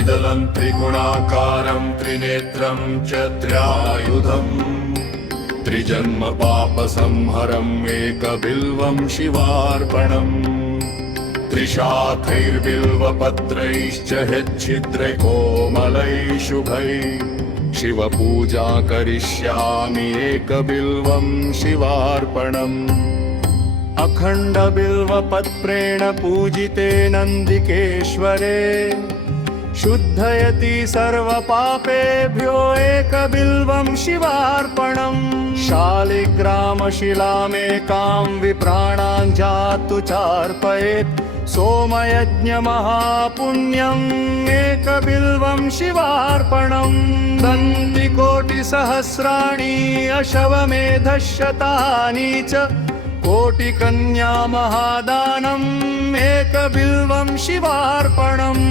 त्रिदलं त्रिगुणाकारं त्रिनेत्रं च त्र्यायुधम् त्रिजन्म पापसंहरम् एकबिल्वं शिवार्पणम् त्रिशाखैर्बिल्वपत्रैश्च यच्छिद्रैकोमलैः शुभैः शिवपूजा करिष्यामि एकबिल्वं शिवार्पणम् अखण्डबिल्वपत्रेण पूजिते नन्दिकेश्वरे शुद्धयति सर्वपापेभ्यो एकबिल्वं शिवार्पणम् शालिग्रामशिलामेकां विप्राणां जातु चार्पयेत् सोमयज्ञमहापुण्यम् एकबिल्वं शिवार्पणम् दन्तिकोटिसहस्राणि अशवमेधशतानि च कोटिकन्या महादानम् एकबिल्वं शिवार्पणम्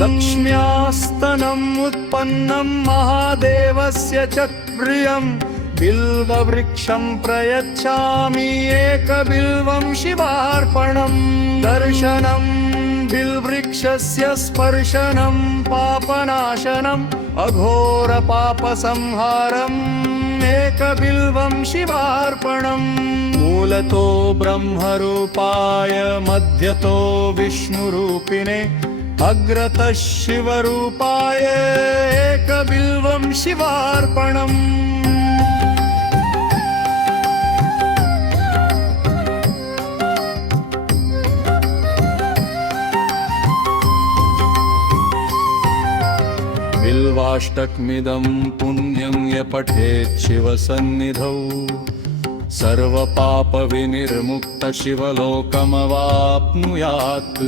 लक्ष्म्यास्तनम् उत्पन्नं महादेवस्य च प्रियम् बिल्ववृक्षं प्रयच्छामि एकबिल्वं शिवार्पणम् दर्शनं बिल्ववृक्षस्य स्पर्शनं पापनाशनम् अघोरपापसंहारम् एकबिल्वं शिवार्पणम् मूलतो ब्रह्मरूपाय मध्यतो विष्णुरूपिणे अग्रतः शिवरूपाय एकबिल्वं शिवार्पणम् बिल्वाष्टकमिदं पुण्यं य पठेत् शिवसन्निधौ सर्वपापविनिर्मुक्त शिवलोकमवाप्नुयात्।